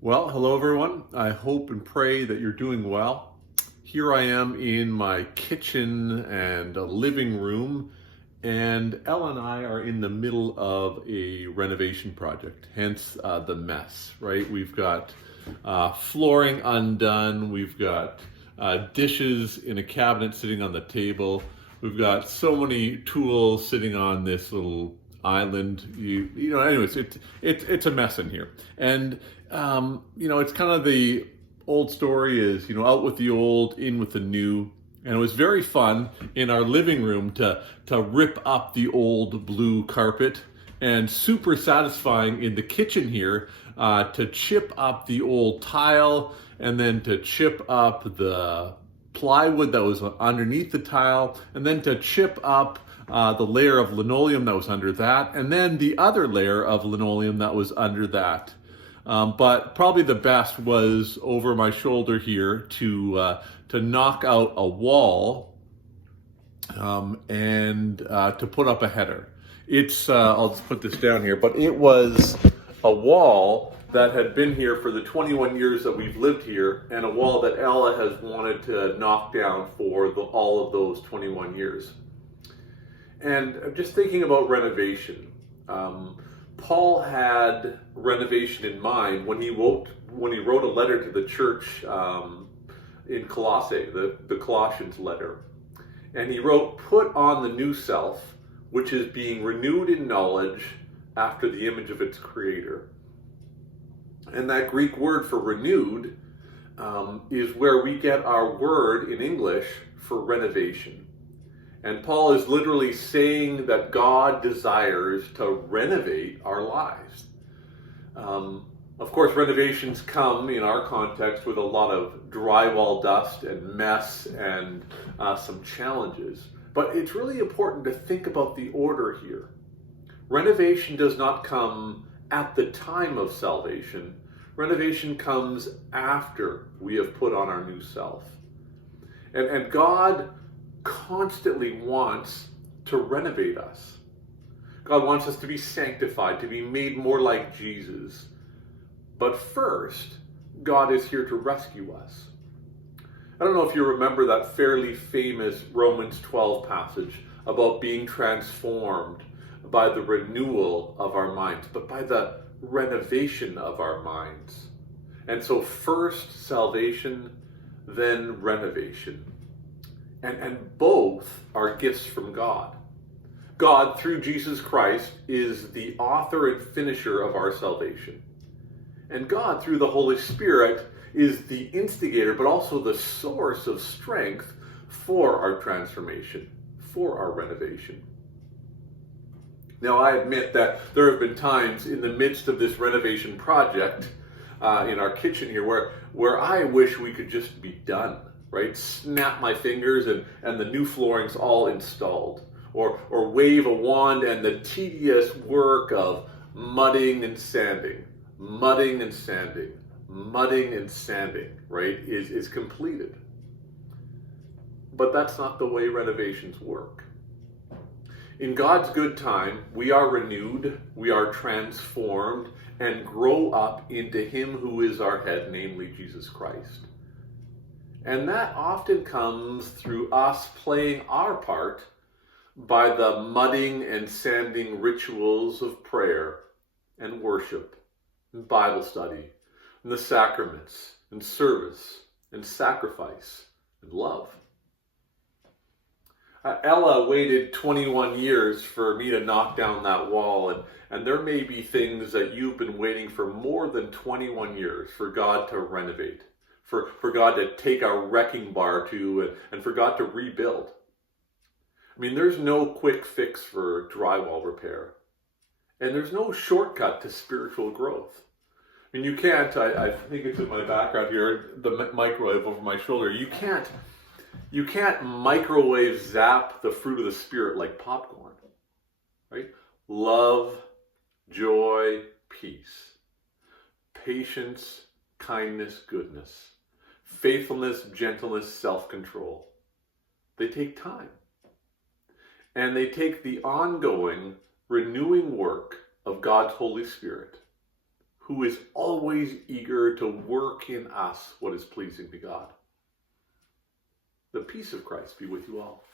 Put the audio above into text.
Well, hello everyone. I hope and pray that you're doing well. Here I am in my kitchen and living room, and Ella and I are in the middle of a renovation project, hence the mess, right? We've got flooring undone, we've got dishes in a cabinet sitting on the table, we've got so many tools sitting on this little island. Anyways, it's a mess in here. And it's kind of the old story is, out with the old, in with the new. And it was very fun in our living room to rip up the old blue carpet, and super satisfying in the kitchen here to chip up the old tile, and then to chip up the plywood that was underneath the tile, and then to chip up the layer of linoleum that was under that, and then the other layer of linoleum that was under that. But probably the best was over my shoulder here to knock out a wall, and to put up a header. I'll just put this down here, but it was a wall that had been here for the 21 years that we've lived here, and a wall that Ella has wanted to knock down for all of those 21 years. And just thinking about renovation, Paul had renovation in mind when he wrote a letter to the church in Colossae, the Colossians letter. And he wrote, "Put on the new self, which is being renewed in knowledge after the image of its creator." And that Greek word for renewed is where we get our word in English for renovation. And Paul is literally saying that God desires to renovate our lives. Of course, renovations come in our context with a lot of drywall dust and mess and some challenges. But it's really important to think about the order here. Renovation does not come at the time of salvation. Renovation comes after we have put on our new self. And God constantly wants to renovate us. God wants us to be sanctified, to be made more like Jesus. But first, God is here to rescue us. I don't know if you remember that fairly famous Romans 12 passage about being transformed by the renewal of our minds, but by the renovation of our minds. And so first salvation, then renovation. And both are gifts from God. God, through Jesus Christ, is the author and finisher of our salvation. And God, through the Holy Spirit, is the instigator, but also the source of strength for our transformation, for our renovation. Now, I admit that there have been times in the midst of this renovation project in our kitchen here where I wish we could just be done. Right? Snap my fingers and the new flooring's all installed. Or wave a wand and the tedious work of mudding and sanding, mudding and sanding, mudding and sanding, right, is completed. But that's not the way renovations work. In God's good time, we are renewed, we are transformed, and grow up into Him who is our head, namely Jesus Christ. And that often comes through us playing our part by the mudding and sanding rituals of prayer and worship and Bible study and the sacraments and service and sacrifice and love. Ella waited 21 years for me to knock down that wall, and there may be things that you've been waiting for more than 21 years for God to renovate. For God to take our wrecking bar to, and for God to rebuild. I mean, there's no quick fix for drywall repair. And there's no shortcut to spiritual growth. I mean, you can't, I think it's in my background here, the microwave over my shoulder. You can't microwave zap the fruit of the Spirit like popcorn. Right? Love, joy, peace, patience, kindness, goodness, faithfulness, gentleness, self-control. They take time. And they take the ongoing, renewing work of God's Holy Spirit, who is always eager to work in us what is pleasing to God. The peace of Christ be with you all.